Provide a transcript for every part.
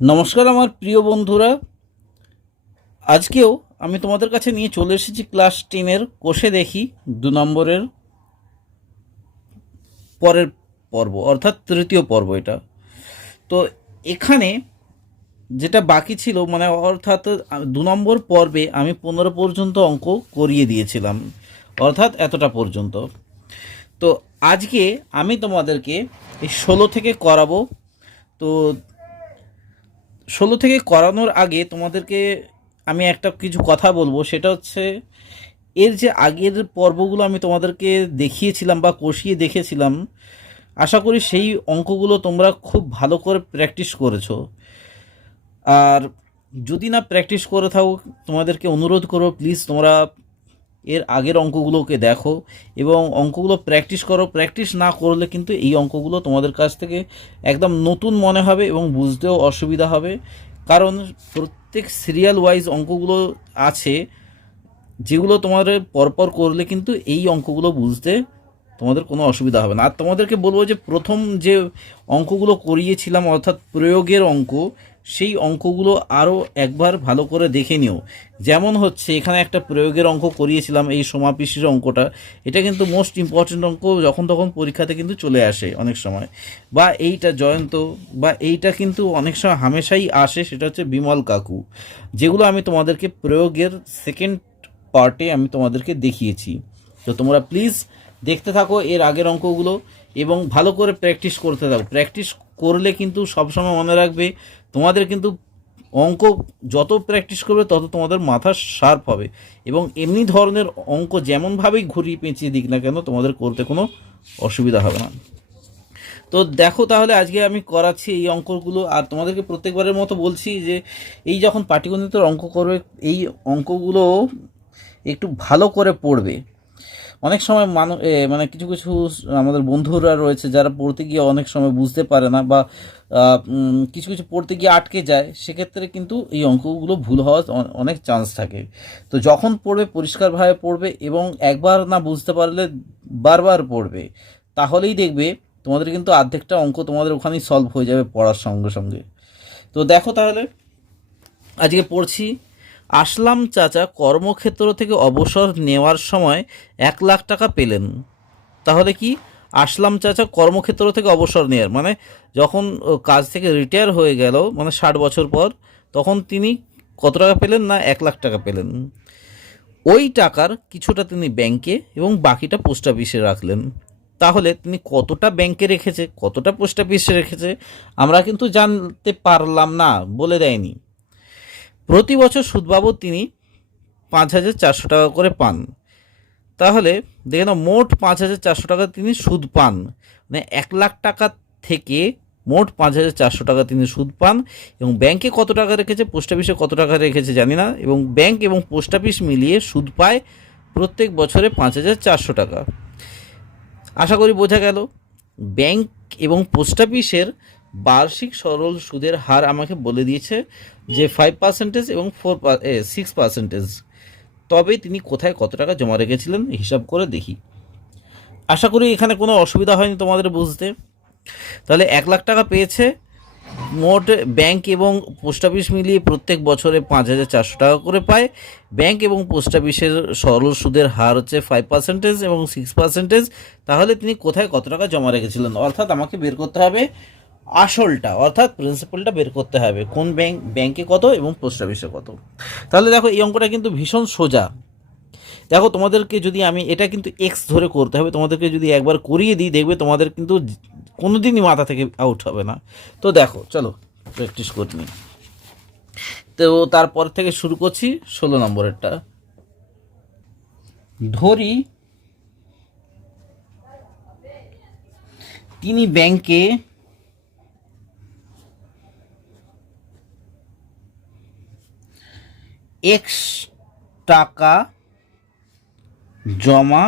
নমস্কার আমার প্রিয় বন্ধুরা, আজকেও আমি তোমাদের কাছে নিয়ে চলে এসেছি ক্লাস 10-এর কোষে দেখি 2 নম্বরের পরের পর্ব, অর্থাৎ তৃতীয় পর্ব এটা। তো এখানে যেটা বাকি ছিল মানে অর্থাৎ 2 নম্বর পর্বে আমি 15 পর্যন্ত অঙ্ক করিয়ে দিয়েছিলাম, অর্থাৎ এতটা পর্যন্ত। তো আজকে আমি তোমাদেরকে এই 16 থেকে করাবো। তো 16 থেকে করানোর আগে তোমাদেরকে আমি একটা কিছু কথা বলবো, সেটা হচ্ছে এর যে আগের পর্বগুলো আমি তোমাদেরকে দেখিয়েছিলাম বা কষিয়ে দেখেছিলাম, আশা করি সেই অঙ্কগুলো তোমরা খুব ভালো করে প্র্যাকটিস করেছো। আর যদি না প্র্যাকটিস করে থাকো, তোমাদেরকে অনুরোধ করো প্লিজ তোমরা এর আগের অঙ্কগুলোকে দেখো এবং অঙ্কগুলো প্র্যাকটিস করো। প্র্যাকটিস না করলে কিন্তু এই অঙ্কগুলো তোমাদের কাছ থেকে একদম নতুন মনে হবে এবং বুঝতেও অসুবিধা হবে, কারণ প্রত্যেক সিরিয়াল ওয়াইজ অঙ্কগুলো আছে যেগুলো তোমাদের পরপর করলে কিন্তু এই অঙ্কগুলো বুঝতে তোমাদের কোনো অসুবিধা হবে না। আর তোমাদেরকে বলবো যে প্রথম যে অঙ্কগুলো করিয়েছিলাম অর্থাৎ প্রয়োগের অঙ্ক, সেই অঙ্কগুলো আরও একবার ভালো করে দেখে নিও। যেমন হচ্ছে এখানে একটা প্রয়োগের অঙ্ক করিয়েছিলাম, এই সমাপিসির অঙ্কটা, এটা কিন্তু মোস্ট ইম্পর্ট্যান্ট অঙ্ক, যখন তখন পরীক্ষাতে কিন্তু চলে আসে অনেক সময়। বা এইটা জয়ন্ত, বা এইটা কিন্তু অনেক সময় হামেশাই আসে, সেটা হচ্ছে বিমল কাকু, যেগুলো আমি তোমাদেরকে প্রয়োগের সেকেন্ড পার্টে আমি তোমাদেরকে দেখিয়েছি। তো তোমরা প্লিজ দেখতে থাকো এর আগের অঙ্কগুলো এবং ভালো করে প্র্যাকটিস করতে থাকো। প্র্যাকটিস করলে কিন্তু সবসময় মনে রাখবে, তোমাদের কিন্তু অঙ্ক যত প্র্যাকটিস করবে তত তোমাদের মাথা শার্প হবে এবং এমনি ধরনের অঙ্ক যেমনভাবেই ঘুরিয়ে পেঁচিয়ে দিক না কেন তোমাদের করতে কোনো অসুবিধা হবে না। তো দেখো তাহলে আজকে আমি করাচ্ছি এই অঙ্কগুলো, আর তোমাদেরকে প্রত্যেকবারের মতো বলছি যে এই যখন পাটিগণিতের অঙ্ক করবে এই অঙ্কগুলো একটু ভালো করে পড়বে। অনেক সময় মানে কিছু কিছু আমাদের বন্ধুরা রয়েছে যারা পড়তে গিয়ে অনেক সময় বুঝতে পারে না, বা কিছু কিছু পড়তে গিয়ে আটকে যায়, সেক্ষেত্রে কিন্তু এই অঙ্কগুলো ভুল হওয়ার অনেক চান্স থাকে। তো যখন পড়বে পরিষ্কারভাবে পড়বে এবং একবার না বুঝতে পারলে বারবার পড়বে, তাহলেই দেখবে তোমাদের কিন্তু অর্ধেকটা অঙ্ক তোমাদের ওখানেই সলভ হয়ে যাবে পড়ার সঙ্গে সঙ্গে। তো দেখো তাহলে আজকে পড়ছি। আসলাম চাচা কর্মক্ষেত্র থেকে অবসর নেওয়ার সময় 1 লাখ টাকা পেলেন। তাহলে কি, আসলাম চাচা কর্মক্ষেত্র থেকে অবসর নেওয়ার মানে যখন কাজ থেকে রিটায়ার হয়ে গেল, মানে 60 বছর পর, তখন তিনি কত টাকা পেলেন না 1 লাখ টাকা পেলেন। ওই টাকার কিছুটা তিনি ব্যাংকে এবং বাকিটা পোস্ট অফিসে রাখলেন। তাহলে তিনি কতটা ব্যাংকে রেখেছে কতটা পোস্ট অফিসে রেখেছে আমরা কিন্তু জানতে পারলাম না, বলে দেয়নি। প্রতি বছর সুদ বাবদ তিনি 5,400 টাকা করে পান। তাহলে দেখে নাও, মোট 5,400 টাকা তিনি সুদ পান, মানে 1 লাখ টাকা থেকে মোট 5,400 টাকা তিনি সুদ পান। এবং ব্যাংকে কত টাকা রেখেছে পোস্ট অফিসে কত টাকা রেখেছে জানি না, এবং ব্যাংক এবং পোস্ট অফিস মিলিয়ে সুদ পায় প্রত্যেক বছরে 5,400 টাকা। আশা করি বোঝা গেল। ব্যাংক এবং পোস্ট অফিসের বার্ষিক সরল সুদের হার আমাকে বলে দিয়েছে যে 5% এবং 6%। তবে তিনি কোথায় কত টাকা জমা রেখেছিলেন হিসাব করে দেখি। আশা করি এখানে কোনো অসুবিধা হয়নি তোমাদের বুঝতে। তাহলে 1 লাখ টাকা পেয়েছে, মোট ব্যাংক এবং পোস্ট অফিস মিলিয়ে প্রত্যেক বছরে 5,400 টাকা করে পায়। ব্যাংক এবং পোস্ট অফিসের সরল সুদের হার হচ্ছে 5% এবং 6%। তাহলে তিনি কোথায় কত টাকা জমা রেখেছিলেন, অর্থাৎ আমাকে বের করতে হবে আসলটা, অর্থাৎ প্রিন্সিপালটা বের করতে হবে, কোন ব্যাংকে কত এবং পোস্ট অফিসে কত। তাহলে দেখো এই অঙ্কটা কিন্তু ভীষণ সোজা। দেখো তোমাদেরকে যদি আমি এটা কিন্তু এক্স ধরে করতে হবে, তোমাদেরকে যদি একবার করিয়ে দিই দেখবে তোমাদের কিন্তু কোনো দিনই মাথা থেকে আউট হবে না। তো দেখো চলো প্র্যাকটিস করে নিই। তো তারপর থেকে শুরু করছি 16 নম্বরেরটা। ধরি তিনি ব্যাংকে এক্স টাকা জমা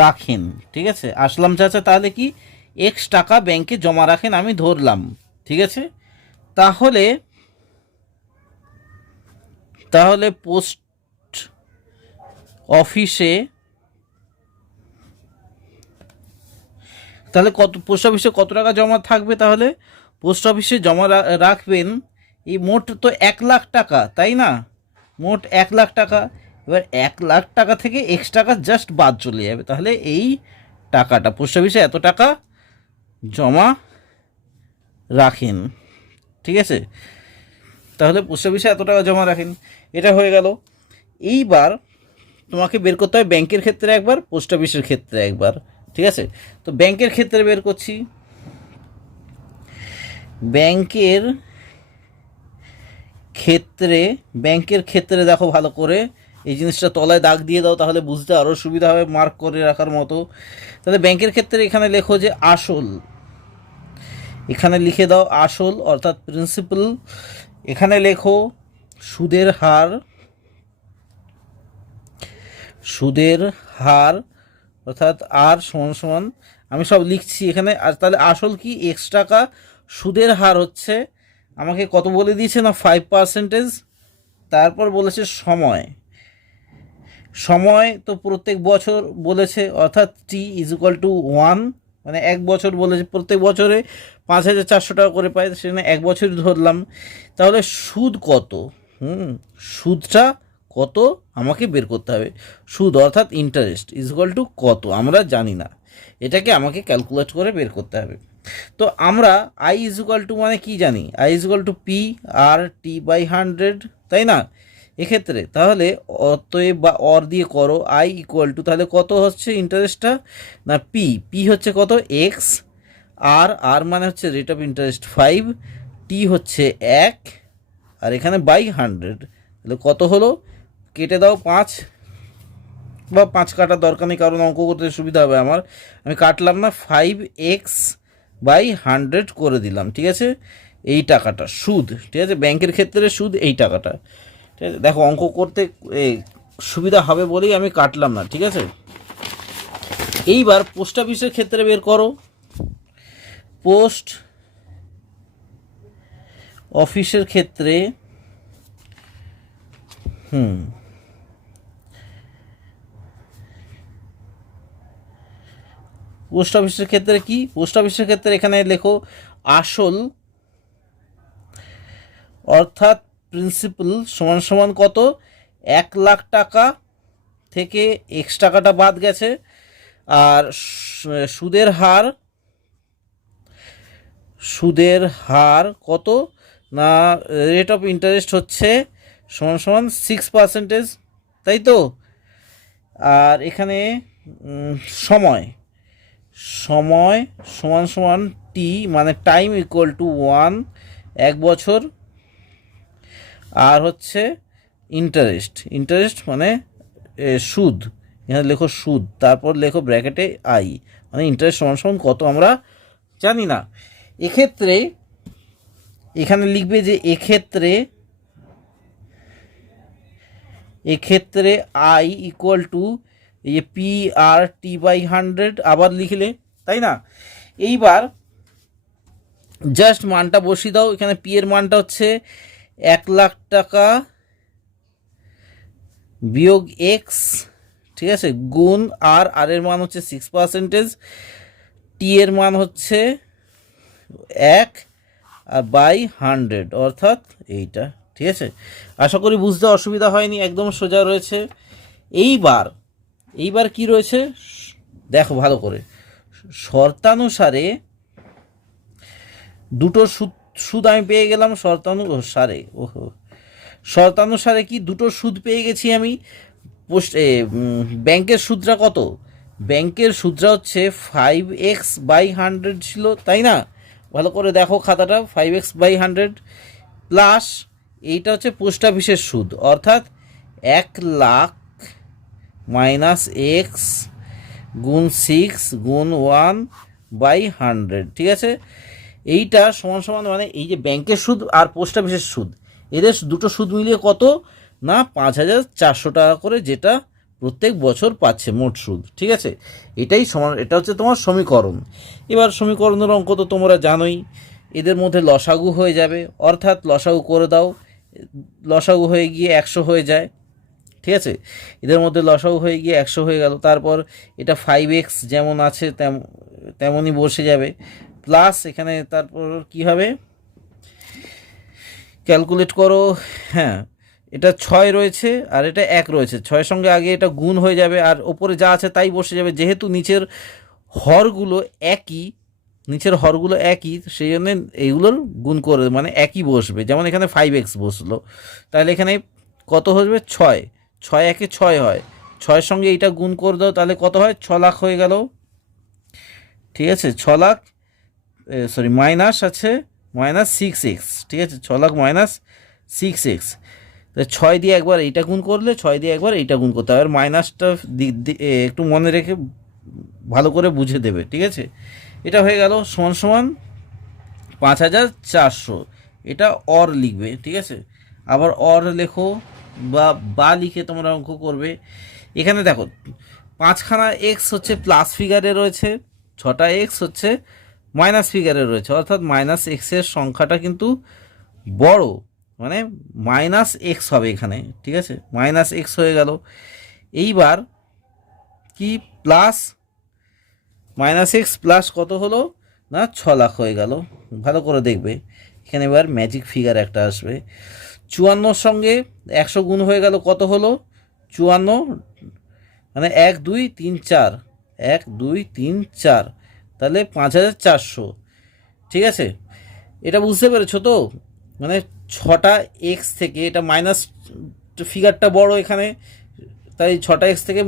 রাখেন। ঠিক আছে, আসলাম চাচা তাহলে কি এক্স টাকা ব্যাংকে জমা রাখেন আমি ধরলাম। ঠিক আছে, তাহলে তাহলে পোস্ট অফিসে, তাহলে কত পোস্ট অফিসে কত টাকা জমা থাকবে, তাহলে পোস্ট অফিসে জমা রাখবেন, এই মোট তো 1,00,000 টাকা, তাই না? মোট 1,00,000 টাকা। এবার 1,00,000 টাকা থেকে টাকা জাস্ট বাদ চলে যাবে, তাহলে এই টাকাটা পোস্ট অফিসে এত টাকা জমা রাখেন, ঠিক আছে? তাহলে পোস্ট অফিসে এত টাকা জমা রাখেন, এটা হয়ে গেল। এইবার তোমাকে বের করতে হবে ব্যাংকের ক্ষেত্রে একবার, পোস্ট অফিসের ক্ষেত্রে একবার, ঠিক আছে? তো ব্যাংকের ক্ষেত্রে বের করছি। ব্যাংকের ক্ষেত্রে দেখো ভালো করে, এই জিনিসটা তলায় দাগ দিয়ে দাও, তাহলে বুঝতে আরও সুবিধা হবে মার্ক করে রাখার মতো। তাহলে ব্যাংকের ক্ষেত্রে এখানে লেখো যে আসল, এখানে লিখে দাও আসল অর্থাৎ প্রিন্সিপাল। এখানে লেখো সুদের হার অর্থাৎ আর সমান সমান, আমি সব লিখছি এখানে। আর তাহলে আসল কি, টাকা, সুদের হার হচ্ছে আমাকে কত বলে দিয়েছে না 5%। তারপর বলেছে সময় তো প্রত্যেক বছর বলেছে, অর্থাৎ T=1, মানে 1 বছর বলেছে, প্রত্যেক বছরে 5,400 টাকা করে পায়, সেখানে 1 বছরই ধরলাম। তাহলে সুদ কত, সুদটা কত আমাকে বের করতে হবে। সুদ অর্থাৎ ইন্টারেস্ট কত আমরা জানি না, এটাকে আমাকে ক্যালকুলেট করে বের করতে হবে। তো আমরা মানে কি জানি, I=P/T/100, তাই না? এক্ষেত্রে তাহলে অতএব বা অর দিয়ে করো তাহলে কত হচ্ছে ইন্টারেস্টটা না, পি হচ্ছে কত এক্স, আর মানে হচ্ছে রেট অফ ইন্টারেস্ট 5, টি হচ্ছে 1, আর এখানে বাই 100, তাহলে কত হলো, কেটে দাও 5, বা 5 কাটার দরকার নেই কারণ অঙ্ক করতে সুবিধা হবে আমার, আমি কাটলাম না, 5x/100 করে দিলাম, ঠিক আছে? এই টাকাটা সুদ, ঠিক আছে? ব্যাংকের ক্ষেত্রে সুদ এই টাকাটা, ঠিক আছে? দেখো অঙ্ক করতে সুবিধা হবে বলেই আমি কাটলাম না, ঠিক আছে? এইবার পোস্ট অফিসের ক্ষেত্রে বের করো। পোস্ট অফিসের ক্ষেত্রে পোস্ট অফিসের ক্ষেত্রে কি, পোস্ট অফিসের ক্ষেত্রে এখানে লেখো আসল অর্থাৎ প্রিন্সিপাল সমান সমান কত, 1,00,000 টাকা থেকে টাকাটা বাদ গেছে, আর সুদের হার কত না, রেট অফ ইন্টারেস্ট হচ্ছে সমান সমান 6%, তাই তো? আর এখানে সময় সমান সমান টি, মানে টাইম = 1 বছর, আর হচ্ছে ইন্টারেস্ট মানে সুদ, এখানে লেখো সুদ, তারপর লেখো ব্র্যাকেটে আই, মানে ইন্টারেস্ট সমান সমান কত আমরা জানি না। এক্ষেত্রে এখানে লিখবে যে এক্ষেত্রে I=P/T/100 আবার লিখলে, তাই না? এইবার জাস্ট মানটা বসিয়ে দাও, এখানে পি এর মানটা হচ্ছে 1,00,000 টাকা বিয়োগ এক্স, ঠিক আছে, গুণ আর এর মান হচ্ছে 6%, টি এর মান হচ্ছে 1 আর বাই 100 অর্থাৎ এইটা, ঠিক আছে? আশা করি বুঝতে অসুবিধা হয়নি, একদম সোজা রয়েছে। এইবার কি রয়েছে দেখো ভালো করে, শর্তানুসারে দুটো সুদ আমি পেয়ে গেলাম, শর্তানুসারে কি দুটো সুদ পেয়ে গেছি আমি। ব্যাংকের সুদটা কত, ব্যাংকের সুদটা হচ্ছে 5x/100 ছিল, তাই না? ভালো করে দেখো খাতাটা, 5x/100 প্লাস এইটা হচ্ছে পোস্ট অফিসের সুদ, অর্থাৎ 1,00,000 মাইনাস এক্স গুণ 6 গুণ 1/100, ঠিক আছে? এইটা সমান সমান, মানে এই যে ব্যাংকের সুদ আর পোস্ট অফিসের সুদ, এদের দুটো সুদ মিলিয়ে কত না 5,400 টাকা করে, যেটা প্রত্যেক বছর পাচ্ছে মোট সুদ, ঠিক আছে? এটা হচ্ছে তোমার সমীকরণ। এবার সমীকরণের অঙ্ক তো তোমরা জানোই, এদের মধ্যে লসাগু হয়ে যাবে, অর্থাৎ লসাগু করে দাও, লসাগু হয়ে গিয়ে 100 হয়ে যায়, ঠিক আছে? এদের মধ্যে লসাগু হয়ে গিয়ে 100 হয়ে গেল। তারপর এটা 5x যেমন আছে তেমনই বসে যাবে, প্লাস এখানে তারপর কি হবে ক্যালকুলেট করো। হ্যাঁ, এটা 6 রয়েছে আর এটা 1 রয়েছে, 6-এর সঙ্গে আগে এটা গুণ হয়ে যাবে আর ওপরে যা আছে তাই বসে যাবে। যেহেতু নিচের হরগুলো একই, সেই জন্য এইগুলোর গুণ করে মানে একই বসবে। যেমন এখানে 5x বসলো, তাহলে এখানে কত হবে 6, 6 একে 6 হয়, 6-এর সঙ্গে এইটা গুণ করে দাও, তাহলে কত হয় 6 লাখ হয়ে গেল। ঠিক আছে, 6 লাখ মাইনাস আছে -6x, ঠিক আছে, 6 লাখ -6x। তো 6 দিয়ে একবার এইটা গুণ করলে, 6 দিয়ে একবার এইটা গুণ করতে হবে। আর মাইনাসটা একটু মনে রেখে ভালো করে বুঝে দেবে, ঠিক আছে। এটা হয়ে গেল সমান সমান 5400। এটা অর লিখবে, ঠিক আছে। আবার অর লেখো বা লিখে তোমরা অঙ্ক করবে। এখানে দেখো 5খানা এক্স হচ্ছে প্লাস ফিগারে রয়েছে, 6টা এক্স হচ্ছে মাইনাস ফিগারে রয়েছে, অর্থাৎ মাইনাস এক্সের সংখ্যাটা কিন্তু বড়, মানে মাইনাস এক্স হবে এখানে, ঠিক আছে, মাইনাস এক্স হয়ে গেল। এইবার কি প্লাস -x প্লাস কত হলো না 6 লাখ হয়ে গেল। ভালো করে দেখবে এখানে এবার ম্যাজিক ফিগার একটা আসবে। 54-র সঙ্গে 100 গুণ হয়ে গেল, কত হলো 54, মানে 1 2 3 4, 1 2 3 4, তাহলে 5400। ঠিক আছে, এটা বুঝতে পেরেছো তো? মানে 6টা এক্স থেকে এটা মাইনাস ফিগারটা বড় এখানে, তাই 6টা এক্স থেকে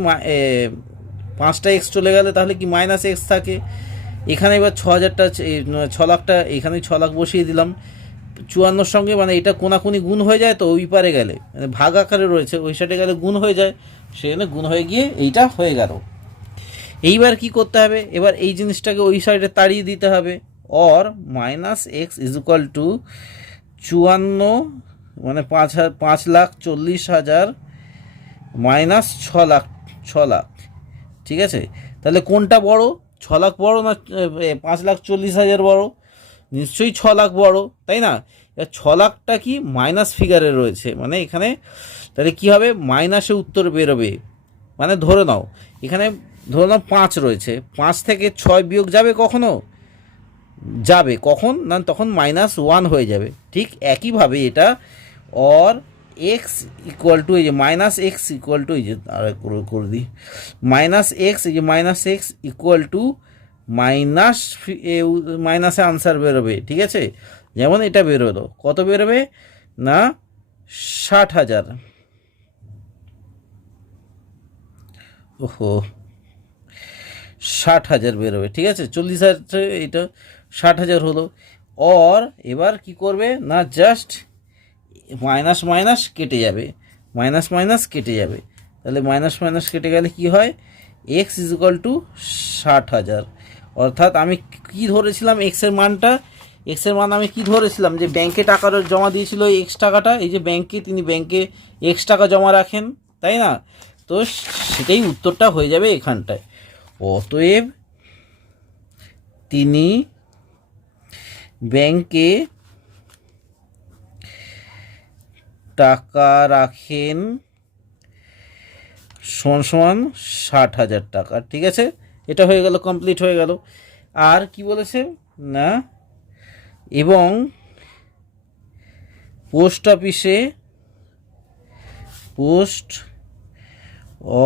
5টা এক্স চলে গেলে তাহলে কি -x থাকে এখানে। এবার 6000টা 6 লাখটা এখানে 6 লাখ বসিয়ে দিলাম। 54-র সঙ্গে মানে এটা কোনাকুনি গুণ হয়ে যায়, তো ওই পারে গেলে মানে ভাগ আকারে রয়েছে, ওই সাইডে গেলে গুণ হয়ে যায়, সেখানে গুণ হয়ে গিয়ে এইটা হয়ে গেল। এইবার কি করতে হবে, এবার এই জিনিসটাকে ওই সাইডে তাড়িয়ে দিতে হবে। Or -x is equal to 54 মানে 5,40,000 মাইনাস 6 লাখ। ঠিক আছে, তাহলে কোনটা বড়, 6 লাখ বড় না 5,40,000 বড়? নিশ্চয়ই 6 লাখ বড়, তাই না? 6 লাখটা কি মাইনাস ফিগারে রয়েছে, মানে এখানে তাহলে কি হবে মাইনাসে উত্তর বেরোবে। মানে ধরে নাও এখানে 5 রয়েছে, 5 থেকে 6 বিয়োগ যাবে কখনো? যাবে, কখন না তখন -1 হয়ে যাবে। ঠিক একইভাবে এটা অর এক্স ইকুয়াল টু এই যে -x ইকুয়াল টু এই যে আর করে দিই -x, এই যে -x ইকুয়াল টু মাইনাসে আনসার বেরোবে। ঠিক আছে, যেমন এটা বেরোলো, কত বেরোবে না 60,000। ওহো 60,000 বেরোবে। ঠিক আছে, 40,000 এটা 60,000 হলো। অর এবার কি করবে না জাস্ট মাইনাস মাইনাস কেটে যাবে, কেটে যাবে, তাহলে মাইনাস কেটে গেলে কি হয় এক্স ইজ ইকুয়াল টু 60,000। অর্থাৎ আমি কি ধরেছিলাম এক্সের মান আমি কি ধরেছিলাম যে ব্যাংকে টাকা জমা দিয়েছিল এক্স টাকাটা, এই যে তিনি ব্যাংকে এক্স টাকা জমা রাখেন, তাই না? তো সেটাই উত্তরটা হয়ে যাবে এখানটায়। অতএব তিনি ব্যাংকে টাকা রাখেন সমান 60,000 টাকা। ঠিক আছে, এটা হয়ে গেল, কমপ্লিট হয়ে গেল। আর কি বলেছে না, এবং পোস্ট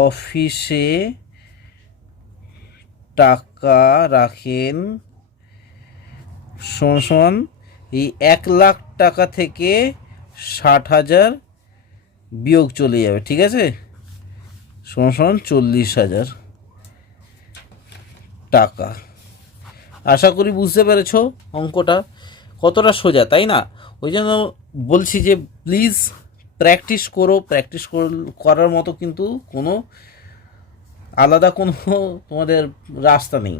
অফিসে টাকা রাখেন সমান এই 1 লাখ টাকা থেকে 60,000 বিয়োগ চলে যাবে। ঠিক আছে, সমান 40,000 টাকা। আশা করি বুঝতে পেরেছো অঙ্কটা কতটা সোজা, তাই না? ওই জন্য বলছি যে প্লিজ প্র্যাকটিস করার মতো কিন্তু কোনো আলাদা কোনো তোমাদের রাস্তা নেই।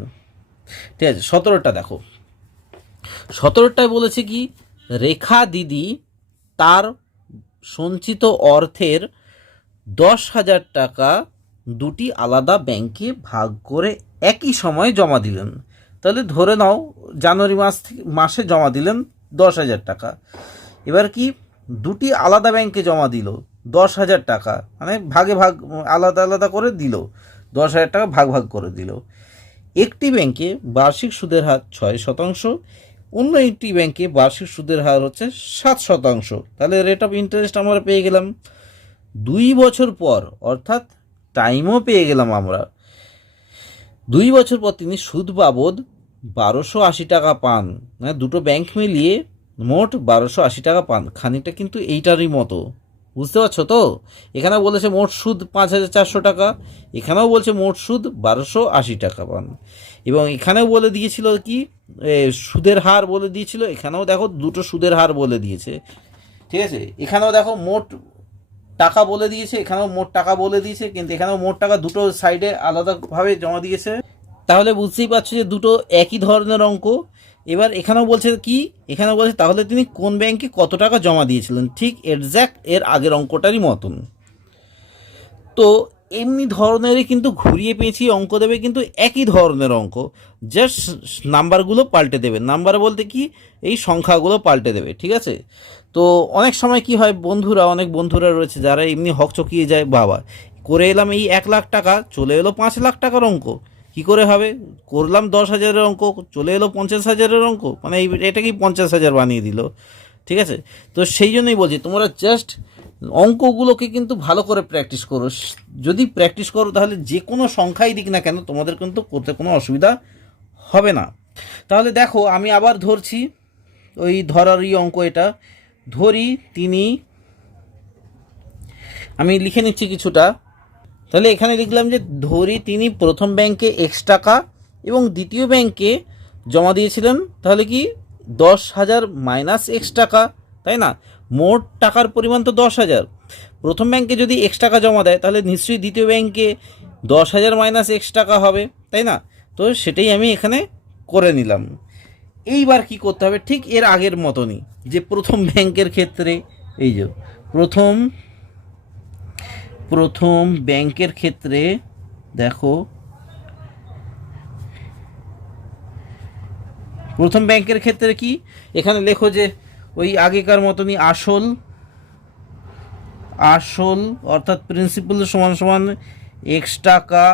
ঠিক আছে, 17টা দেখো। 17টায় বলেছে কি, রেখা দিদি তার সঞ্চিত অর্থের 10,000 টাকা দুটি আলাদা ব্যাংকে ভাগ করে একই সময় জমা দিলেন। তাহলে ধরে নাও জানুয়ারি মাসে জমা দিলেন 10,000 টাকা। এবার কি দুটি আলাদা ব্যাংকে জমা দিল 10,000 টাকা, মানে ভাগে আলাদা করে দিল, 10,000 টাকা ভাগ করে দিল। একটি ব্যাংকে বার্ষিক সুদের হার 6%, অন্য একটি ব্যাংকে বার্ষিক সুদের হার হচ্ছে 7%। তাহলে রেট অফ ইন্টারেস্ট আমরা পেয়ে গেলাম 2 বছর পর, অর্থাৎ টাইমও পেয়ে গেলাম আমরা। 2 বছর পর তিনি সুদ বাবদ 1280 টাকা পান, মানে দুটো ব্যাংক মিলিয়ে মোট 1280 টাকা পান। খানিকটা কিন্তু এইটারই মতো, বুঝতে পারছো তো? এখানেও বলেছে মোট সুদ 5400 টাকা, এখানেও বলছে মোট সুদ 1280 টাকা পান। এবং এখানেও বলে দিয়েছিল কি সুদের হার বলে দিয়েছিল, এখানেও দেখো দুটো সুদের হার বলে দিয়েছে, ঠিক আছে? এখানেও দেখো মোট টাকা বলে দিয়েছে, এখানেও মোট টাকা বলে দিয়েছে, কিন্তু এখানেও মোট টাকা দুটো সাইডে আলাদাভাবে জমা দিয়েছে। তাহলে বুঝতেই পারছো যে দুটো একই ধরনের অঙ্ক। এবার এখানেও বলছে কি, এখানেও বলছে তাহলে তিনি কোন ব্যাংকে কত টাকা জমা দিয়েছিলেন, ঠিক এক্স্যাক্ট এর আগের অঙ্কটারই মতন। তো এমনি ধরনেরই কিন্তু ঘুরিয়ে পেঁচিয়ে অঙ্ক দেবে, কিন্তু একই ধরনের অঙ্ক, জাস্ট নাম্বারগুলো পাল্টে দেবে। নাম্বার বলতে কি, এই সংখ্যাগুলো পাল্টে দেবে, ঠিক আছে? তো অনেক সময় কি হয়, অনেক বন্ধুরা রয়েছে যারা এমনি হকচকিয়ে যায়, বাবা করে এলাম এই 1 লাখ টাকা, চলে এলো 5 লাখ টাকার অঙ্ক, কি করে হবে? করলাম 10,000-এর অঙ্ক, চলে এলো 50,000-এর অঙ্ক, মানে এটাকেই 50,000 বানিয়ে দিল, ঠিক আছে? তো সেই জন্যই বলছি তোমরা জাস্ট অঙ্কগুলোকে কিন্তু ভালো করে প্র্যাকটিস করো। যদি প্র্যাকটিস করো তাহলে যে কোনো সংখ্যাই দিক না কেন তোমাদের কিন্তু করতে কোনো অসুবিধা হবে না। তাহলে দেখো আমি আবার ধরছি, ওই ধরারই অঙ্ক এটা। ধরি তিনি, আমি লিখে নিচ্ছি কিছুটা। তাহলে এখানে লিখলাম যে ধরি তিনি প্রথম ব্যাংকে X টাকা এবং দ্বিতীয় ব্যাংকে জমা দিয়েছিলেন, তাহলে কি 10,000 মাইনাস X টাকা, তাই না? মোট টাকার পরিমাণ তো 10,000। প্রথম ব্যাংকে যদি X টাকা জমা দেয় তাহলে নিশ্চয়ই দ্বিতীয় ব্যাংকে 10,000 মাইনাস X টাকা হবে, তাই না? তো সেটাই আমি এখানে করে নিলাম। এইবার কি করতে হবে, ঠিক এর আগের মতনই, যে প্রথম ব্যাংকের ক্ষেত্রে এই যে প্রথম ব্যাংকের ক্ষেত্রে দেখো, প্রথম ব্যাংকের ক্ষেত্রে কি, এখানে লেখো যে ওই আগেকার মতনই আসল অর্থাৎ প্রিন্সিপাল সমান সমান X টাকা,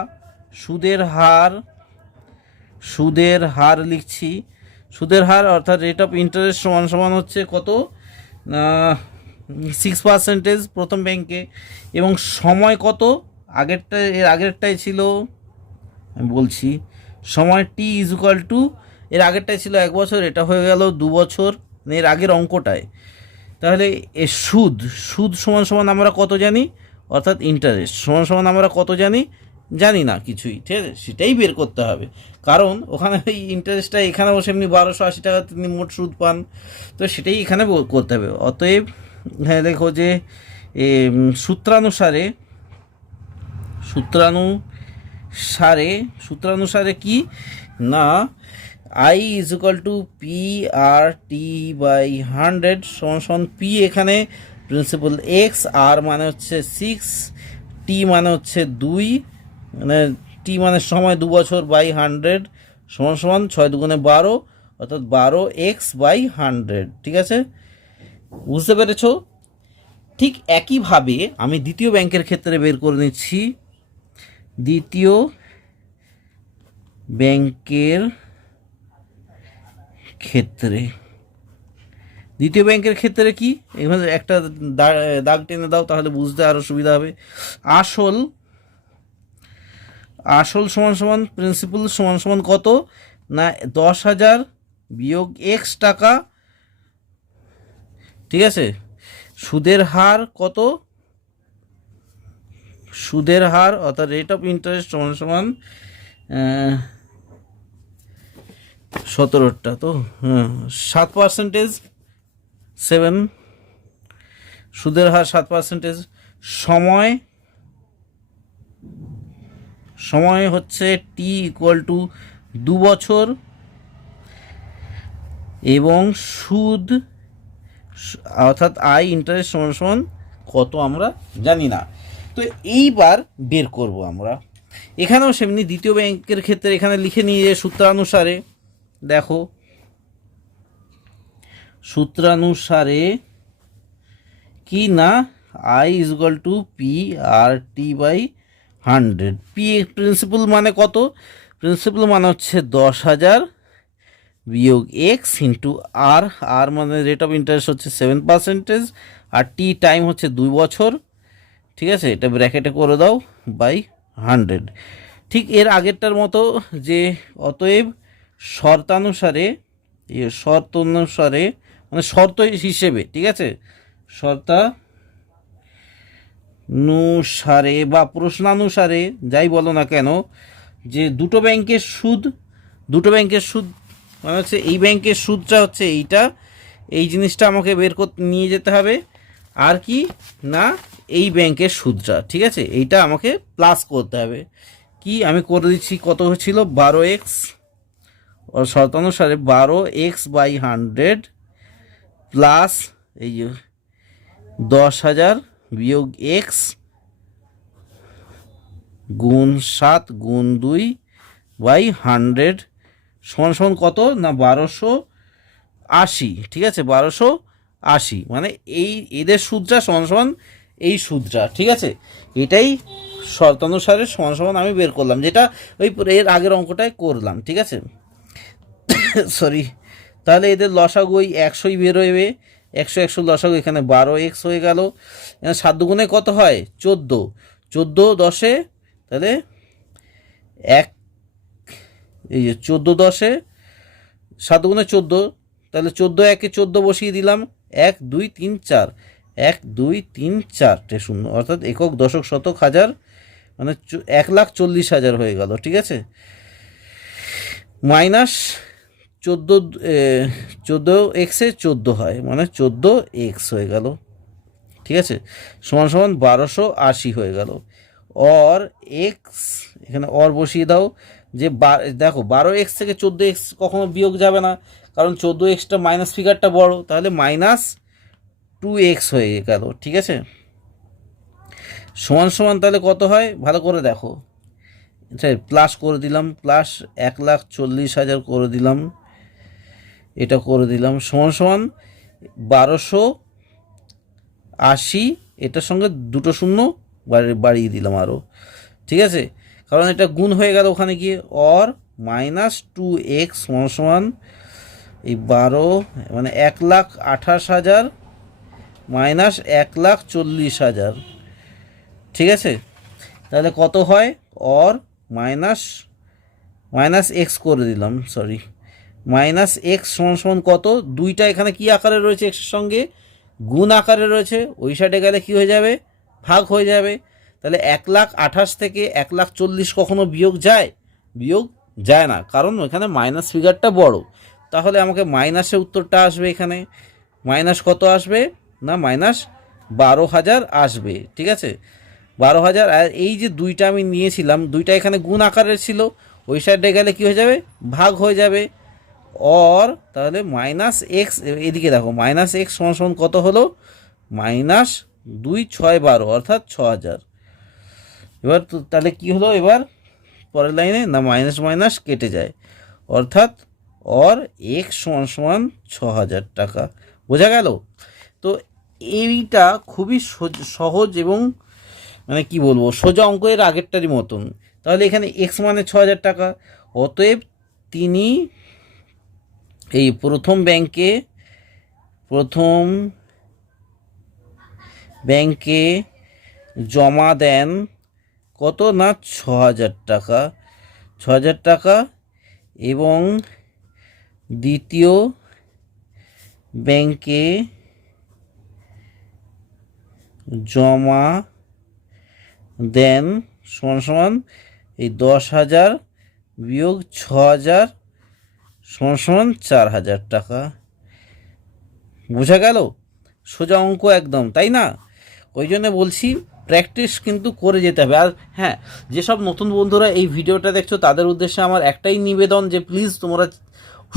সুদের হার লিখছি, সুদের হার অর্থাৎ রেট অফ ইন্টারেস্ট সমান সমান হচ্ছে কত, 6% প্রথম ব্যাংকে। এবং সময় কত, এর আগেরটাই ছিল, আমি বলছি সময় T ইজুকাল টু, এর আগেরটাই ছিল 1 বছর, এটা হয়ে গেল 2 বছর, এর আগের অঙ্কটায়। তাহলে এ সুদ সমান সমান আমরা কত জানি, অর্থাৎ ইন্টারেস্ট সমান সমান আমরা কত জানি না কিছুই, ঠিক আছে? সেটাই বের করতে হবে, কারণ ওখানে ওই ইন্টারেস্টটা এখানে বসে এমনি 1280 টাকা তিনি মোট সুদ পান, তো সেটাই এখানে করতে হবে। অতএব হ্যাঁ দেখো যে সূত্রানুসারে কি না, I is equal to PR/T/100 সমান সমান পি, এখানে প্রিন্সিপাল X, আর মানে হচ্ছে 6, T মানে হচ্ছে 2, মানে T মানে সময় 2 বছর বাই 100 সমান সমান 6 দুগুণে 12, অর্থাৎ 12x/100, ঠিক আছে? বুঝতে পেরেছো? ঠিক একইভাবে আমি দ্বিতীয় ব্যাংকের ক্ষেত্রে বের করে নিচ্ছি। দ্বিতীয় ব্যাংকের ক্ষেত্রে কি, এখানে একটা দাগ টেনে দাও, তাহলে বুঝতে আরো সুবিধা হবে। আসল সমান সমান প্রিন্সিপাল সমান সমান কত না, 10,000 বিয়োগ X টাকা, ঠিক আছে? সুদের হার কত, সুদের হার অর্থাৎ রেট অফ ইন্টারেস্ট সমান সমান 17টা, তো 7%, 7, সুদের হার 7%। সময় হচ্ছে T ইকুয়াল টু 2 বছর, এবং সুদ অর্থাৎ ইন্টারেস্ট সমান সমান কত আমরা জানি না। তো এইবার বের করব আমরা। এখানেও সেমনি দ্বিতীয় ব্যাংকের ক্ষেত্রে এখানে লিখে নিয়ে সূত্রানুসারে দেখো, সূত্রানুসারে কি না, I is equal to PR/T/100। P principal মানে কত, প্রিন্সিপাল মানে হচ্ছে 10,000 বিয়োগ এক্স ইন্টু আর, আর মানে রেট অফ ইন্টারেস্ট হচ্ছে 7%, আর টি টাইম হচ্ছে 2 বছর। ঠিক আছে, এটা ব্র্যাকেটে করে দাও বাই 100। ঠিক এর আগেরটার মতো যে অতএব শর্তানুসারে, মানে শর্ত হিসেবে, ঠিক আছে, শর্তানুসারে বা প্রশ্নানুসারে যাই বলো না কেন, যে দুটো ব্যাংকের সুদ মানে হচ্ছে এই ব্যাংকের সুদটা হচ্ছে এইটা, এই জিনিসটা আমাকে বের করতে নিয়ে যেতে হবে। আর কি না, এই ব্যাংকের সুদটা, ঠিক আছে, এইটা আমাকে প্লাস করতে হবে। কি আমি করে দিচ্ছি, কত হচ্ছিল 12x, ও শর্তানুসারে 12x/100 প্লাস এই যে 10,000 বিয়োগ এক্স গুণ 7 গুণ 2/100 সমান কত না 1280। ঠিক আছে, 1280 মানে এই এদের সুদটা সমান এই সুদটা। ঠিক আছে, এটাই শর্তানুসারে সমান আমি বের করলাম, যেটা ওই এর আগের অঙ্কটায় করলাম। ঠিক আছে, সরি, তাহলে এদের লসাগু ওই 100ই বের হইবে, 100 লসাগু, এখানে 12x হয়ে গেল। এখানে 7 দুগুণে কত হয় 14, 14 10-এ, তাহলে এই যে 14 10-এ 7 দুগুণে 14, তাহলে 14 1-এ 14 বসিয়ে দিলাম, 1 2 3 4, 1 2 3 4টে শূন্য, অর্থাৎ একক দশক শতক হাজার, মানে 1,40,000 হয়ে গেল। ঠিক আছে, মাইনাস 14x-এ 14 হয়, মানে 14x হয়ে গেল। ঠিক আছে, সমান 1280 হয়ে গেল। অর এক্স, এখানে অর বসিয়ে দাও, যে দেখো 12x থেকে 14x কখনো বিয়োগ যাবে না, কারণ 14xটা মাইনাস ফিগারটা বড়, তাহলে -2x হয়ে গেল। ঠিক আছে, সমান তাহলে কত হয় ভালো করে দেখো, প্লাস করে দিলাম, প্লাস 1,40,000 করে দিলাম, এটা করে দিলাম, সমান 1280, এটার সঙ্গে দুটো শূন্য বাড়িয়ে দিলাম আরও। ঠিক আছে, কারণ এটা গুণ হয়ে গেল ওখানে গিয়ে, অর -2x সমান এই 12 মানে 1,28,000 মাইনাস 1,40,000। ঠিক আছে, তাহলে কত হয়, অর মাইনাস এক্স করে দিলাম, সরি, -x সমান কত, দুইটা এখানে কি আকারে রয়েছে, এক্সের সঙ্গে গুণ আকারে রয়েছে, ওই সাইডে গেলে কি হয়ে যাবে, ভাগ হয়ে যাবে। তাহলে 1,28,000 থেকে 1,40,000 কখনো বিয়োগ যায় না, কারণ ওখানে মাইনাস ফিগারটা বড়। তাহলে আমাকে মাইনাসের উত্তরটা আসবে, এখানে মাইনাস কত আসবে না -12,000 আসবে। ঠিক আছে, 12,000, আর এই যে দুইটা আমি নিয়েছিলাম, দুইটা এখানে গুণ আকারের ছিল, ওই সাইডে গেলে কি হয়ে যাবে, ভাগ হয়ে যাবে। অর তাহলে -x, এদিকে দেখো -x সমান কত হলো, -2 6 12, অর্থাৎ 6,000। এবার তাহলে কি হলো, এবার পরের লাইনে না মাইনাস কেটে যায়, অর্থাৎ অর x সমান 6,000 টাকা। বোঝা গেল? তো এইটা খুবই সহজ এবং মানে কি বলবো, সোজা অঙ্ক, এর আগেরটারই মতন। তাহলে এখানে x মানে 6,000 টাকা, অতএব তিনি এই প্রথম ব্যাংকে জমা দেন কত না 6,000 টাকা, 6,000 টাকা, এবং দ্বিতীয় ব্যাংকে জমা দেন সমান এই 10,000 বিয়োগ 6,000 সমান 4,000 টাকা। বোঝা গেল? সোজা অঙ্ক একদম, তাই না? ওই জন্য বলছি প্র্যাকটিস কিন্তু করে যেতে হবে। আর হ্যাঁ, যেসব নতুন বন্ধুরা এই ভিডিওটা দেখছো তাদের উদ্দেশ্যে আমার একটাই নিবেদন, যে প্লিজ তোমরা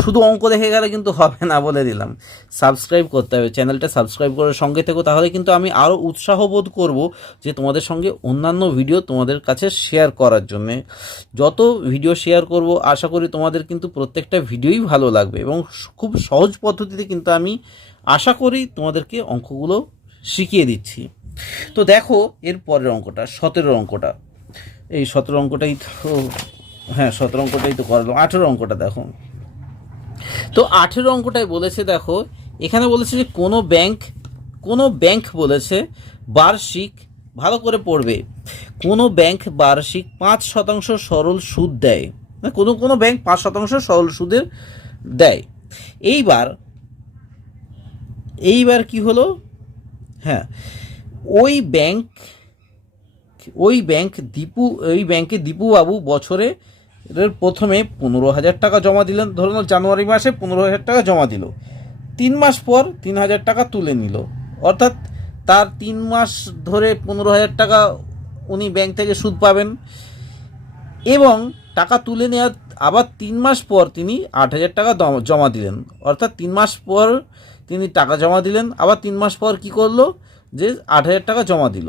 শুধু অঙ্ক দেখে গেলে কিন্তু হবে না, বলে দিলাম, সাবস্ক্রাইব করতে হবে, চ্যানেলটা সাবস্ক্রাইব করে সঙ্গে থেকো, তাহলে কিন্তু আমি আরও উৎসাহ বোধ করব যে তোমাদের সঙ্গে অন্যান্য ভিডিও তোমাদের কাছে শেয়ার করার জন্যে। যত ভিডিও শেয়ার করব আশা করি তোমাদের কিন্তু প্রত্যেকটা ভিডিওই ভালো লাগবে, এবং খুব সহজ পদ্ধতিতে কিন্তু আমি আশা করি তোমাদেরকে অঙ্কগুলো শিখিয়ে দিচ্ছি। তো দেখো এর পরের অঙ্কটা, 17 অঙ্কটা, এই 17 অঙ্কটাই তো হ্যাঁ 17 অঙ্কটাই তো করলাম, 18 অঙ্কটা দেখো। তো 18 অঙ্কটাই বলেছে, দেখো এখানে বলেছে যে কোনো ব্যাংক বলেছে বার্ষিক, ভালো করে পড়বে, কোনো ব্যাংক বার্ষিক 5% সরল সুদ দেয়, কোনো ব্যাংক 5% সরল সুদের দেয়। এইবার এইবার কি হলো, হ্যাঁ ওই ব্যাংক ওই ব্যাংকে দীপুবাবু বছরে প্রথমে 15,000 টাকা জমা দিলেন, ধরুন জানুয়ারি মাসে 15,000 টাকা জমা দিল, 3 মাস পর 3,000 টাকা তুলে নিল, অর্থাৎ তার 3 মাস ধরে 15,000 টাকা উনি ব্যাংক থেকে সুদ পাবেন। এবং টাকা তুলে নেওয়ার আবার 3 মাস পর তিনি 8,000 টাকা জমা দিলেন, অর্থাৎ 3 মাস পর তিনি টাকা জমা দিলেন, আবার 3 মাস পর কি করলো, যে 8,000 টাকা জমা দিল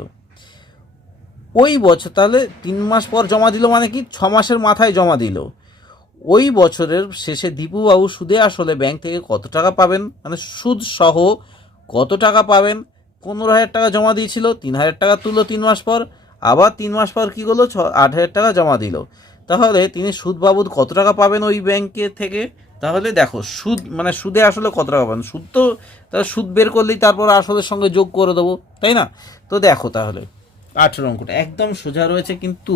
ওই বছর। তাহলে 3 মাস পর জমা দিল মানে কি 6 মাসের মাথায় জমা দিল। ওই বছরের শেষে দীপুবাবু সুদে আসলে ব্যাংক থেকে কত টাকা পাবেন, মানে সুদ সহ কত টাকা পাবেন। 15,000 টাকা জমা দিয়েছিল, 3,000 টাকা তুললো 3 মাস পর, আবার 3 মাস পর কী করলো 8,000 টাকা জমা দিল। তাহলে তিনি সুদ বাবদ কত টাকা পাবেন ওই ব্যাংকে থেকে। তাহলে দেখো সুদ মানে সুদে আসলে কত টাকা পাবেন, সুদ তো তাহলে সুদ বের করলেই তারপর আসলের সঙ্গে যোগ করে দেবো, তাই না। তো দেখো তাহলে 18 অঙ্কটা একদম সোজা রয়েছে, কিন্তু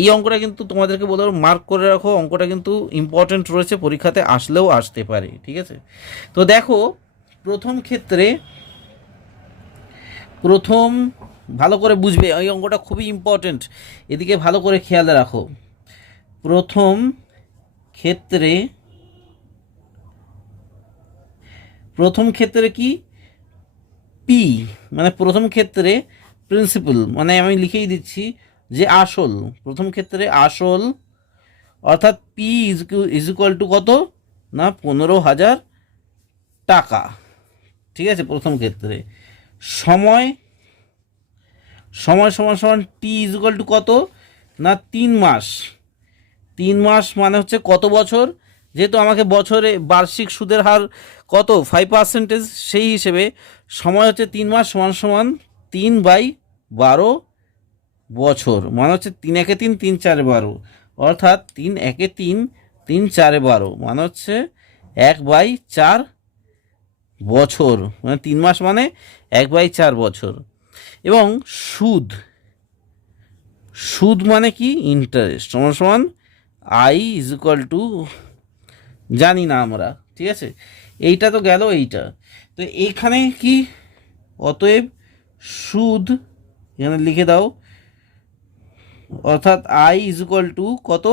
এই অঙ্কটা কিন্তু তোমাদেরকে বলে মার্ক করে রাখো, অঙ্কটা কিন্তু ইম্পর্টেন্ট রয়েছে, পরীক্ষাতে আসলেও আসতে পারে, ঠিক আছে। তো দেখো প্রথম ভালো করে বুঝবে, এই অঙ্কটা খুবই ইম্পর্টেন্ট, এদিকে ভালো করে খেয়াল রাখো। প্রথম ক্ষেত্রে কি পি, মানে প্রথম ক্ষেত্রে প্রিন্সিপাল, মানে আমি লিখেই দিচ্ছি যে আসল, প্রথম ক্ষেত্রে আসল, অর্থাৎ পি ইজ ইকুয়াল টু কত না 15,000 টাকা, ঠিক আছে। প্রথম ক্ষেত্রে সময় সমান সমান টি ইজ ইকুয়াল টু কত না 3 মাস, 3 মাস মানে হচ্ছে কত বছর, যেহেতু আমাকে বছরে বার্ষিক সুদের হার কত 5%, সেই হিসেবে সময় হচ্ছে 3 মাস সমান সমান 3/12 বছর, মানে হচ্ছে 3 একে 3 3 4 12, অর্থাৎ 3 একে 3 3 4 12, মানে হচ্ছে 1/4 বছর, মানে 3 মাস মানে 1/4 বছর। এবং সুদ মানে কি ইন্টারেস্ট সমান সমান আই ইজ ইকুয়াল টু জানি না আমরা, ঠিক আছে। এইটা তো গেল এইটা, তো এইখানে কি অতএব সুদ এখানে লিখে দাও, অর্থাৎ আই ইজ ইকুয়াল টু কত,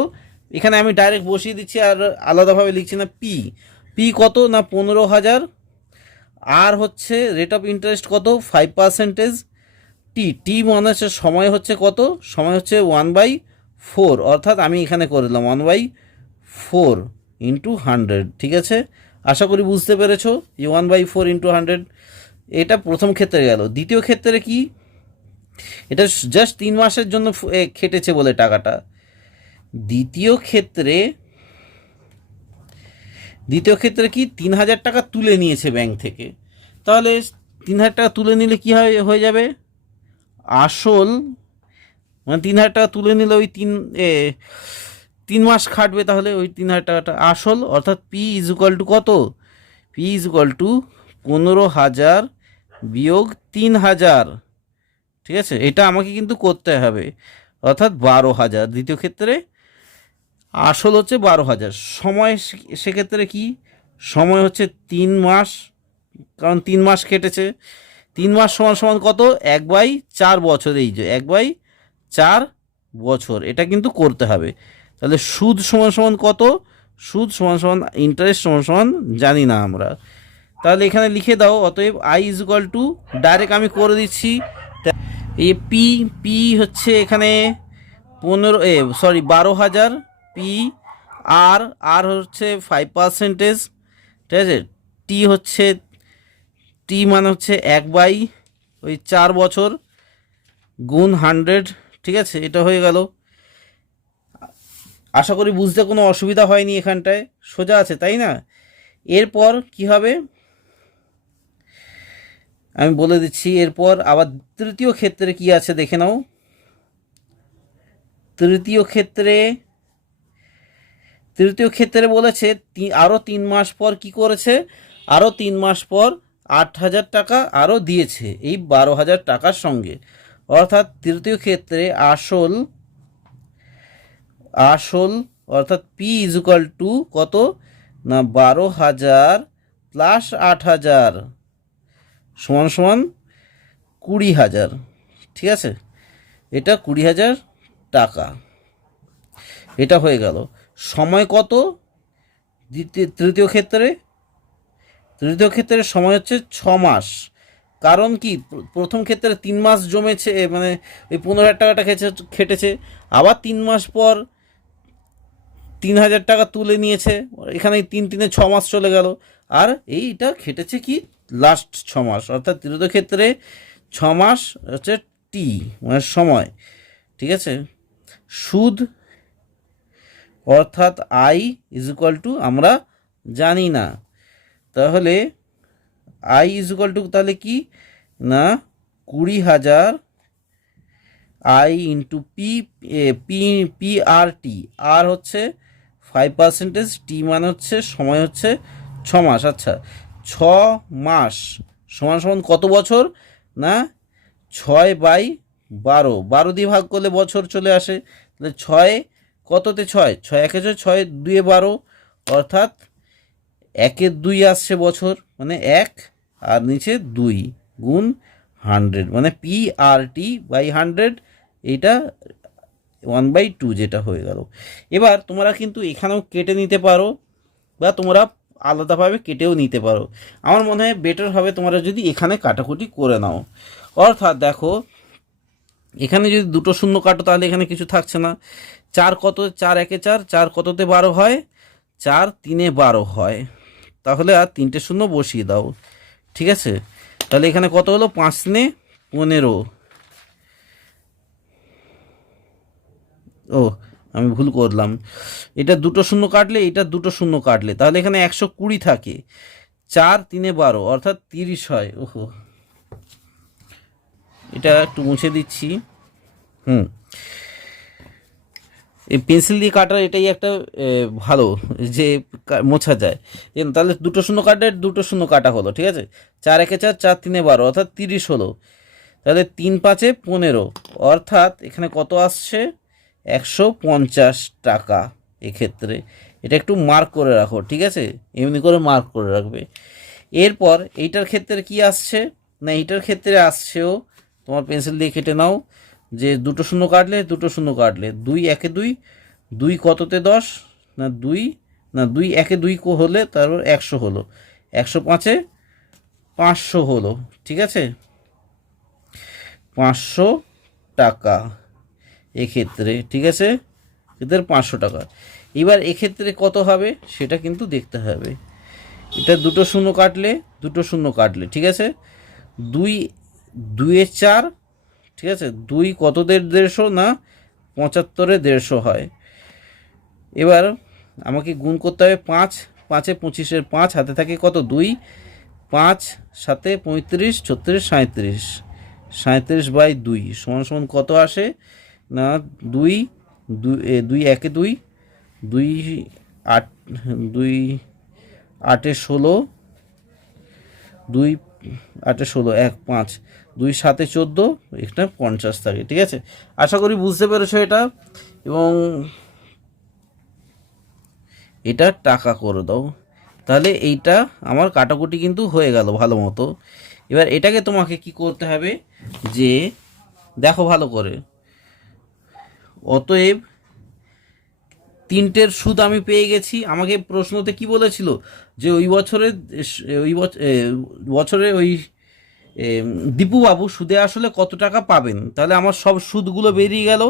এখানে আমি ডাইরেক্ট বসিয়ে দিচ্ছি আর আলাদাভাবে লিখছি না। পি কত না 15,000, আর হচ্ছে রেট অফ ইন্টারেস্ট কত 5%, টি মানে হচ্ছে সময় হচ্ছে কত, সময় হচ্ছে 1/4, অর্থাৎ আমি এখানে করে দিলাম 1/4 ইন্টু 100, ঠিক আছে। আশা করি বুঝতে পেরেছো যে 1/4 ইন্টু 100, এটা প্রথম ক্ষেত্রে গেল। দ্বিতীয় ক্ষেত্রে কি, এটা জাস্ট 3 মাসের জন্য খেটেছে বলে টাকাটা। দ্বিতীয় ক্ষেত্রে কি 3,000 টাকা তুলে নিয়েছে ব্যাংক থেকে, তাহলে 3,000 টাকা তুলে নিলে কি হয়ে যাবে, আসল মানে 3,000 টাকা তুলে নিলে ওই 3 মাস খাটবে, তাহলে ওই 3,000 টাকাটা আসল, অর্থাৎ পি ইজ ইকুয়াল টু কত, পি ইজ ইকুয়াল টু 15,000 বিয়োগ 3,000, ঠিক আছে। এটা আমাকে কিন্তু করতে হবে, অর্থাৎ 12,000। দ্বিতীয় ক্ষেত্রে আসল হচ্ছে 12,000, সময় সেক্ষেত্রে কি সময় হচ্ছে 3 মাস, কারণ 3 মাস কেটেছে, 3 মাস সমান সমান কত 1/4 বছর, এই যে 1/4 বছর, এটা কিন্তু করতে হবে। তাহলে সুদ সমান সমান কত, সুদ সমান সমান ইন্টারেস্ট সমান সমান জানি না আমরা, তাহলে এখানে লিখে দাও, অতএব I is equal to direct আমি করে দিচ্ছি, এই পি হচ্ছে এখানে 12,000 পি, আর হচ্ছে 5%, ঠিক আছে। টি মানে হচ্ছে 1/4 বছর গুণ 100, ঠিক আছে। এটা হয়ে গেল, আশা করি বুঝতে কোনো অসুবিধা হয়নি, এখানটায় সোজা আছে তাই না। এরপর কি হবে আমি বলে দিচ্ছি, এরপর আবার তৃতীয় ক্ষেত্রে কি আছে দেখে নাও। তৃতীয় ক্ষেত্রে তৃতীয় ক্ষেত্রে বলেছে আরও 3 মাস পর কি করেছে, আরও 3 মাস পর 8,000 টাকা আরও দিয়েছে এই 12,000 টাকার সঙ্গে। অর্থাৎ তৃতীয় ক্ষেত্রে আসল আসল অর্থাৎ পি ইজ ইকুয়াল টু কত না 12,000 প্লাস 8,000 সমান সমান 20,000। ঠিক আছে, এটা 20,000 টাকা, এটা হয়ে গেল। সময় কত তৃতীয় ক্ষেত্রে? তৃতীয় ক্ষেত্রে সময় হচ্ছে 6 মাস। কারণ কি, প্রথম ক্ষেত্রে 3 মাস জমেছে, মানে ওই 15,000 টাকাটা খেটেছে, আবার 3 মাস পর 3,000 টাকা তুলে নিয়েছে, এখানে 3 6 মাস চলে গেল, আর এইটা খেটেছে কি লাস্ট 6 মাস, অর্থাৎ তৃতীয় ক্ষেত্রে 6 মাস হচ্ছে টি মানে সময়। ঠিক আছে, সুদ অর্থাৎ আই ইজ ইকুয়াল টু আমরা জানি না, তাহলে আই ইজ ইকুয়াল টু তাহলে কি না 20,000 I into P, P P R T, R হচ্ছে 5%, টি মানে হচ্ছে সময় হচ্ছে 6 মাস। আচ্ছা, 6 মাস সমান সমান কত বছর না 6/12, 12 দিয়ে ভাগ করলে বছর চলে আসে, তাহলে 6 কততে 6, 6 একে 6, 6 2 12, অর্থাৎ 1-2 আসছে বছর, মানে 1 আর নিচে 2 গুণ 100, মানে পি আর টি বাই 100, এইটা 1/2 যেটা হয়ে গেল। এবার তোমরা কিন্তু এখানেও কেটে নিতে পারো বা তোমরা আলাদাভাবে কেটেও নিতে পারো। আমার মনে হয় বেটার হবে তোমরা যদি এখানে কাটাকুটি করে নাও। অর্থাৎ দেখো, এখানে যদি 2 শূন্য কাটো তাহলে এখানে কিছু থাকছে না। 4 কত, 4 একে 4, 4 কততে 12 হয়, 4 3-এ 12 হয়, তাহলে আর 3টে শূন্য বসিয়ে দাও। ঠিক আছে, তাহলে এখানে কত হলো 5-3-এ 15। ও, আমি ভুল করলাম, এটা 2 শূন্য কাটলে, এটা 2 শূন্য কাটলে, তাহলে এখানে 120 থাকে, 4 3-এ 12 অর্থাৎ 30 হয়। ওহো, এটা একটু মুছে দিচ্ছি। এই পেন্সিল দিয়ে কাটার এটাই একটা ভালো যে মোছা যায়। তাহলে 2 শূন্য কাটলে 2 শূন্য কাটা হলো। ঠিক আছে, 4 একে 4, 4 3-এ 12 অর্থাৎ 30 হলো, তাহলে 3 5-এ 15, অর্থাৎ এখানে কত আসছে 150 টাকা। এক্ষেত্রে এটা একটু মার্ক করে রাখো। ঠিক আছে, এমনি করে মার্ক করে রাখবে। এরপর এইটার ক্ষেত্রে কি আসছে না, এইটার ক্ষেত্রে আসছেও, তোমার পেন্সিল দিয়ে কেটে নাও, যে 2 শূন্য কাটলে 2 শূন্য কাটলে 2 একে 2, 2 কততে 10 না 2, না 2 একে 2 হলে তারপর 100 হলো, 105-এ 500 হলো। ঠিক আছে, 500 টাকা এক্ষেত্রে। ঠিক আছে, এদের 500 টাকা। এবার এক্ষেত্রে কত হবে সেটা কিন্তু দেখতে হবে। এটা 2 শূন্য কাটলে 2 শূন্য কাটলে, ঠিক আছে, 2 2-এ 4, ঠিক আছে, 2 কতদের 150 না 75-এ 150 হয়। এবার আমাকে গুণ করতে হবে 5, 5-এ 25-এর 5 হাতে থাকে কত 2, 5 7-এ 35, 36, 37, 37/2 সমান সমান কত আসে না 2 2 একে 2, 2 8, 2 8-এ 16, 2 8-এ 16, 1 5, 2 7-এ 14, এটা 50 থাকে। ঠিক আছে, আশা করি বুঝতে পেরেছো এটা, এবং এটা টাকা করে দাও। তাহলে এইটা আমার কাটাকুটি কিন্তু হয়ে গেল ভালো মতো। এবার এটাকে তোমাকে কি করতে হবে, যে দেখো ভালো করে, অতএব 3টের সুদ আমি পেয়ে গেছি। আমাকে প্রশ্নতে কি বলেছিল, যে ওই বছরে ওই দীপুবাবু সুদে আসলে কত টাকা পাবেন। তাহলে আমার সব সুদগুলো বেরিয়ে গেল।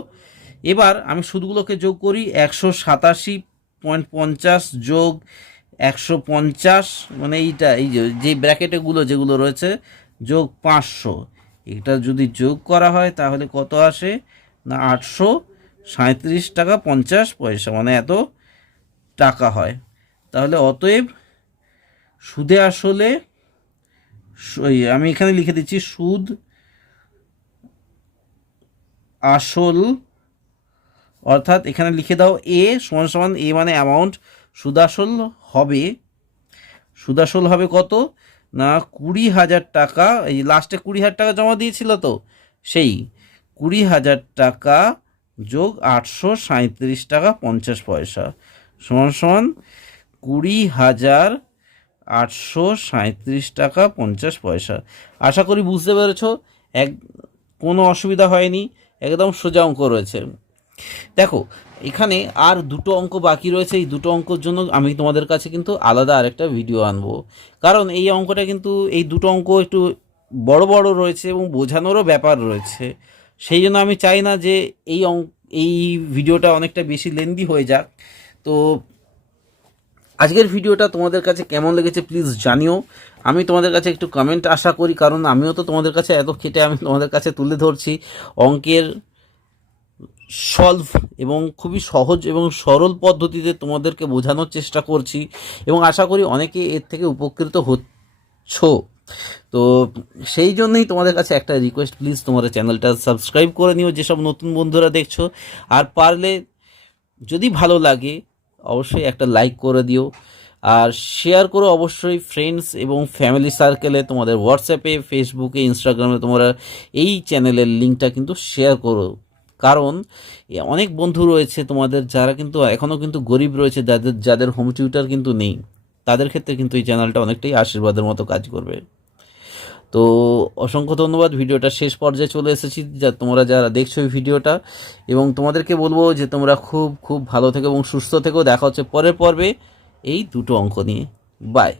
এবার আমি সুদগুলোকে যোগ করি, 187.50 যোগ 150, মানে এইটা এই যে ব্র্যাকেটেগুলো যেগুলো রয়েছে, যোগ 500, এটা যদি যোগ করা হয় তাহলে কত আসে না 837 টাকা 50 পয়সা, মানে এত টাকা হয়। তাহলে অতএব সুদে আসলে, আমি এখানে লিখে দিচ্ছি, সুদ আসল অর্থাৎ এখানে লিখে দাও এ সমান সমান এ মানে অ্যামাউন্ট, সুদাসল হবে, সুদাসল হবে কত না 20,000 টাকা। এই লাস্টে 20,000 টাকা জমা দিয়েছিল তো, সেই 20,000 টাকা যোগ 837 টাকা 50 পয়সা সমান সমান 20,837 টাকা 50 পয়সা। আশা করি বুঝতে পেরেছো, এক কোনো অসুবিধা হয়নি, একদম সোজা অঙ্ক রয়েছে। দেখো এখানে আর দুটো অঙ্ক বাকি রয়েছে, এই দুটো অঙ্কর জন্য আমি তোমাদের কাছে কিন্তু আলাদা আরেকটা ভিডিও আনবো, কারণ এই অঙ্কটা কিন্তু, এই দুটো অঙ্ক একটু বড় বড় রয়েছে এবং বোঝানোরও ব্যাপার রয়েছে। সেই জন্য আমি চাই না যে এই ভিডিওটা অনেকটা বেশি লেন্দি হয়ে যাক। তো আজকের ভিডিওটা তোমাদের কাছে কেমন লেগেছে প্লিজ জানিও। আমি তোমাদের কাছে একটু কমেন্ট আশা করি, কারণ আমিও তো তোমাদের কাছে এত খেটে আমি তোমাদের কাছে তুলে ধরছি অঙ্কের সলভ এবং খুবই সহজ এবং সরল পদ্ধতিতে তোমাদেরকে বোঝানোর চেষ্টা করছি, এবং আশা করি অনেকে এর থেকে উপকৃত হচ্ছ। তো সেই জন্যই তোমাদের কাছে একটা রিকোয়েস্ট, প্লিজ তোমার চ্যানেলটা সাবস্ক্রাইব করে নিও যেসব নতুন বন্ধুরা দেখছো, আর পারলে যদি ভালো লাগে অবশ্যই একটা লাইক করে দিও, আর শেয়ার করো অবশ্যই ফ্রেন্ডস এবং ফ্যামিলি সার্কেলে, তোমাদের হোয়াটসঅ্যাপে, ফেসবুকে, ইনস্টাগ্রামে তোমরা এই চ্যানেলের লিঙ্কটা কিন্তু শেয়ার করো। কারণ অনেক বন্ধু রয়েছে তোমাদের যারা কিন্তু এখনও কিন্তু গরিব রয়েছে, যাদের হোম টিউটার কিন্তু নেই, তাদের ক্ষেত্রে কিন্তু এই চ্যানেলটা অনেকটাই আশীর্বাদের মতো কাজ করবে। তো অসংখ্য ধন্যবাদ, ভিডিওটা শেষ পর্যায়ে চলে এসেছি, তোমরা যারা দেখছো এই ভিডিওটা, এবং তোমাদেরকে বলবো যে তোমরা খুব খুব ভালো থেকো এবং সুস্থ থেকো। দেখা হচ্ছে পরের পর্বে এই দুটো অঙ্ক নিয়ে। বাই।